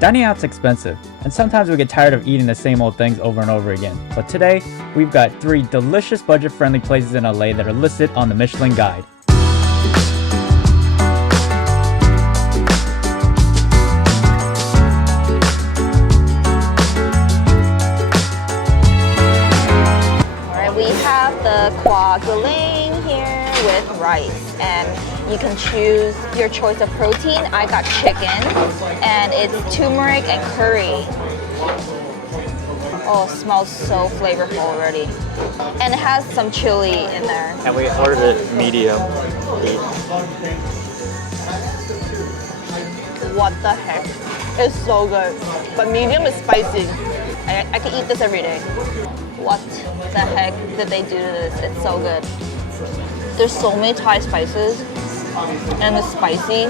Dining out's expensive, and sometimes we get tired of eating the same old things over and over again. But today, we've got 3 delicious budget-friendly places in LA that are listed on the Michelin Guide. Alright, we have the quadrilling here with rice, and you can choose your choice of protein. I got chicken, and it's turmeric and curry. Oh, it smells so flavorful already. And it has some chili in there. And we ordered it medium heat. What the heck? It's so good. But medium is spicy. I could eat this every day. What the heck did they do to this? It's so good. There's so many Thai spices, and it's spicy.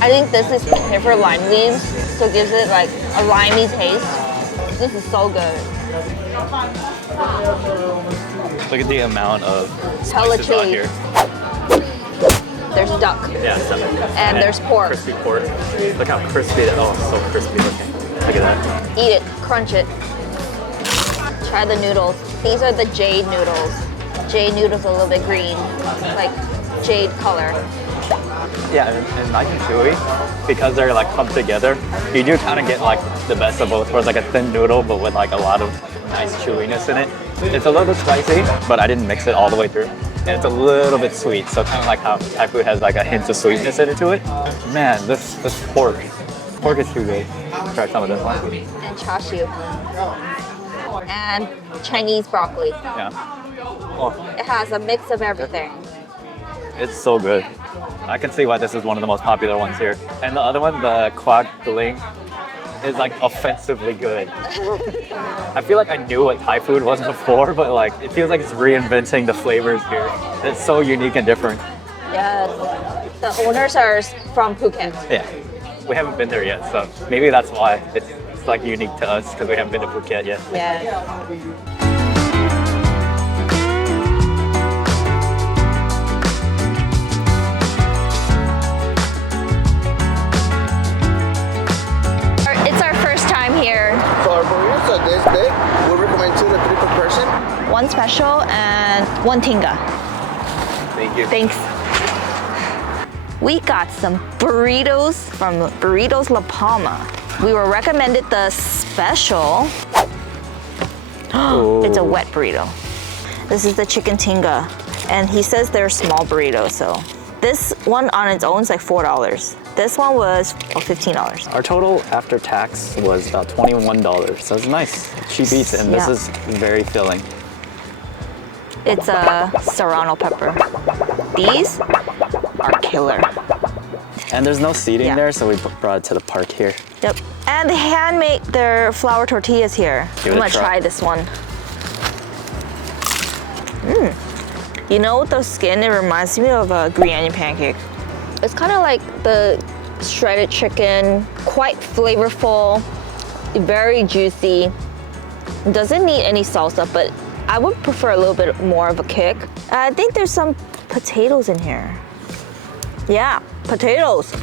I think this is pepper lime leaves, so it gives it like a limey taste. This is so good. Look at the amount of Hella spices chili. out here. There's duck. Yeah, and there's pork. Crispy pork. Look how crispy that. Oh, so crispy looking. Look at that. Eat it, crunch it. Try the noodles. These are the jade noodles. Jade noodles are a little bit green, like jade color. Yeah, and nice and chewy, because they're like clumped together. You do kind of get like the best of both, where it's like a thin noodle, but with like a lot of nice chewiness in it. It's a little bit spicy, but I didn't mix it all the way through. And it's a little bit sweet, so kind of like how Thai food has like a hint of sweetness into it. Man, this pork is too good. Try some of this one. And chashu. And Chinese broccoli. Yeah. Oh, It has a mix of everything. it's so good. I can see why this is one of the most popular ones here. And the other one, the quad Blvd, is like offensively good. I feel like I knew what Thai food was before, but like it feels like it's reinventing the flavors here. It's so unique and different. Yes. The owners are from Phuket. Yeah, we haven't been there yet, so maybe that's why it's like unique to us, because we haven't been to Phuket yet. Yes. It's our first time here. So our burritos are this big. We recommend 2 to 3 per person. One special and one tinga. Thank you. Thanks. We got some burritos from Burritos La Palma. We were recommended the special. It's a wet burrito. This is the chicken tinga. And he says they're small burritos, so. This one on its own is like $4. This one was $15. Our total after tax was about $21, so it's nice. Cheap eats, and this is very filling. It's a serrano pepper. These are killer. And there's no seating there, so we brought it to the park here. Yep. And they hand make their flour tortillas here. Give it I'm a gonna try. try this one. You know the skin, it reminds me of a green onion pancake. It's kind of like the shredded chicken, quite flavorful, very juicy. Doesn't need any salsa, but I would prefer a little bit more of a kick. I think there's some potatoes in here. Yeah, potatoes.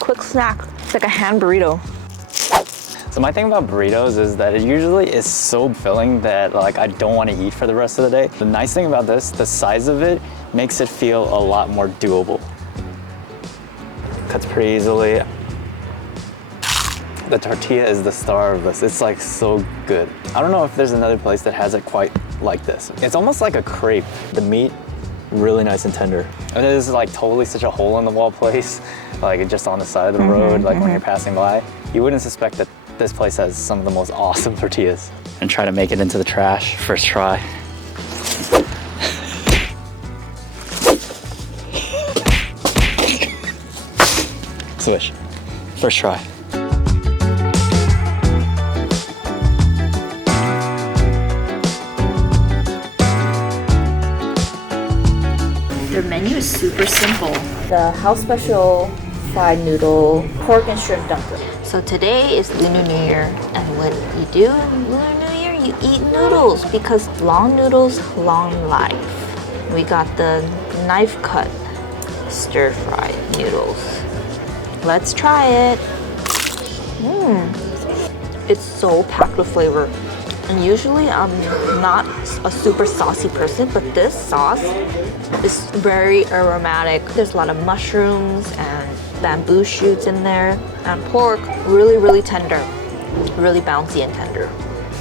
Quick snack. It's like a hand burrito. So my thing about burritos is that it usually is so filling that like I don't want to eat for the rest of the day. The nice thing about this, the size of it makes it feel a lot more doable. Cuts pretty easily. The tortilla is the star of this. It's like so good. I don't know if there's another place that has it quite like this. It's almost like a crepe. The meat, really nice and tender. And this is like totally such a hole in the wall place, like just on the side of the road, like when you're passing by. You wouldn't suspect that this place has some of the most awesome tortillas. And try to make it into the trash, first try. Swish, first try. Their menu is super simple. The house special fried noodle, pork and shrimp dumpling. So today is Lunar New Year, and what you do in Lunar New Year, you eat noodles, because long noodles, long life. We got the knife cut stir-fried noodles. Let's try it. It's so packed with flavor. And usually I'm not a super saucy person, but this sauce is very aromatic. There's a lot of mushrooms and bamboo shoots in there. And pork, really, really tender. Really bouncy and tender.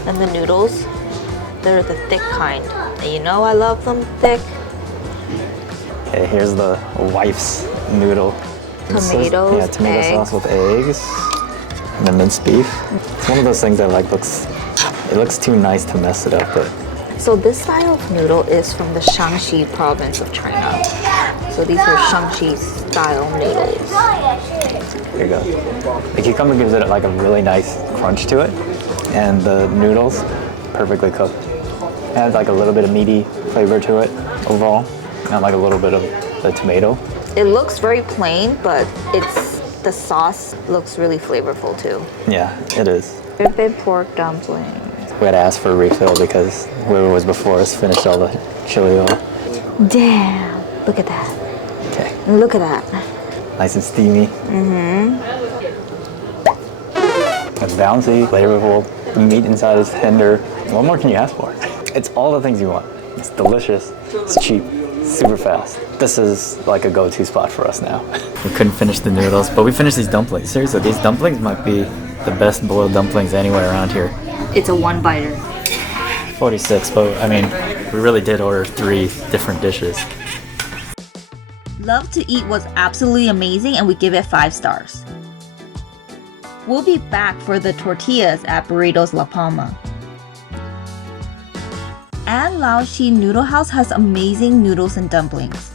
And the noodles, they're the thick kind. And you know I love them thick. Okay, here's the wife's noodle. Tomatoes, yeah, tomato eggs. sauce with eggs, and then minced beef. It's one of those things that like it looks too nice to mess it up, but So this style of noodle is from the Shaanxi province of China. So these are Shaanxi-style noodles. here you go. The cucumber gives it like a really nice crunch to it, and the noodles perfectly cooked. Adds like a little bit of meaty flavor to it overall, and like a little bit of the tomato. It looks very plain, but the sauce looks really flavorful too. Yeah, it is. Ribeye pork dumplings. We had to ask for a refill because whoever was before us finished all the chili oil. Damn, look at that. Okay, Look at that. nice and steamy. It's bouncy, flavorful. The meat inside is tender. What more can you ask for? It's all the things you want. It's delicious. It's cheap. Super fast. This is like a go-to spot for us now. We couldn't finish the noodles, but we finished these dumplings. Seriously, these dumplings might be the best boiled dumplings anywhere around here. It's a one-biter. 46, but I mean, we really did order 3 different dishes. Love to Eat was absolutely amazing and we give it 5 stars. We'll be back for the tortillas at Burritos La Palma. And Lao Xi Noodle House has amazing noodles and dumplings.